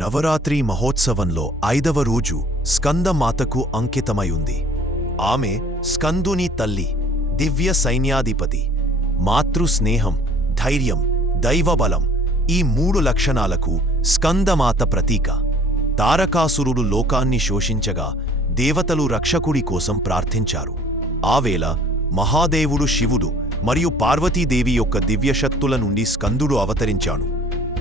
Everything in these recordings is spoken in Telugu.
నవరాత్రి మహోత్సవంలో 5వ రోజు స్కందమాతకు అంకితమయుంది. ఆమె స్కందుని తల్లి, దివ్య సైన్యాధిపతి. మాతృస్నేహం, ధైర్యం, దైవబలం ఈ 3 లక్షణాలకు స్కందమాత ప్రతీక. తారకాసురుడు లోకాన్ని శోషించగా దేవతలు రక్షకుడి కోసం ప్రార్థించారు. ఆవేళ మహాదేవుడు శివుడు మరియు పార్వతీదేవి యొక్క దివ్యశక్తుల నుండి స్కందుడు అవతరించాడు.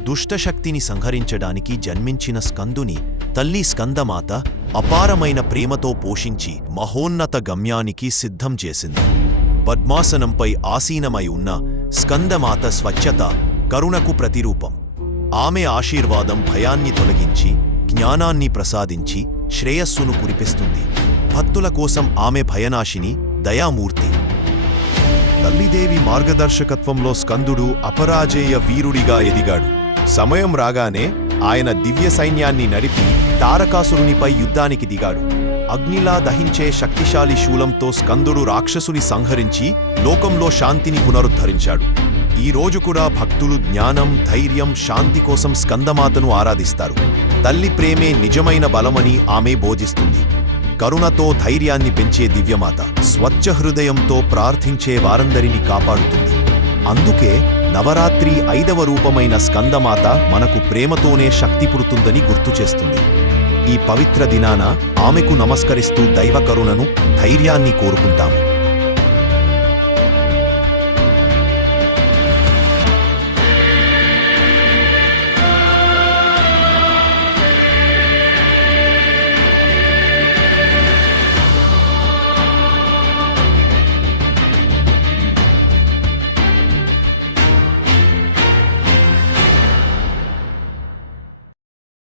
దుష్టశక్తిని సంహరించడానికి జన్మించిన స్కందుని తల్లి స్కందమాత అపారమైన ప్రేమతో పోషించి మహోన్నత గమ్యానికి సిద్ధం చేసింది. పద్మాసనంపై ఆసీనమై ఉన్న స్కందమాత స్వచ్ఛత, కరుణకు ప్రతిరూపం. ఆమె ఆశీర్వాదం భయాన్ని తొలగించి జ్ఞానాన్ని ప్రసాదించి శ్రేయస్సును కురిపిస్తుంది. భక్తుల కోసం ఆమె భయనాశిని, దయామూర్తి. తల్లిదేవి మార్గదర్శకత్వంలో స్కందుడు అపరాజేయ వీరుడిగా ఎదిగాడు. సమయం రాగానే ఆయన దివ్య సైన్యాన్ని నడిపి తారకాసురునిపై యుద్ధానికి దిగాడు. అగ్నిలా దహించే శక్తిశాలి శూలంతో స్కందుడు రాక్షసుని సంహరించి లోకంలో శాంతిని పునరుద్ధరించాడు. ఈ రోజు కూడా భక్తులు జ్ఞానం, ధైర్యం, శాంతి కోసం స్కందమాతను ఆరాధిస్తారు. తల్లి ప్రేమే నిజమైన బలమని ఆమె బోధిస్తుంది. కరుణతో ధైర్యాన్ని పెంచే దివ్యమాత స్వచ్ఛ హృదయంతో ప్రార్థించే వారందరినీ కాపాడుతుంది. అందుకే నవరాత్రి 5వ రూపమైన స్కందమాత మనకు ప్రేమతోనే శక్తి పుడుతుందని గుర్తుచేస్తుంది. ఈ పవిత్ర దినాన ఆమెకు నమస్కరిస్తూ దైవ కరుణను, ధైర్యాన్ని కోరుకుంటాము.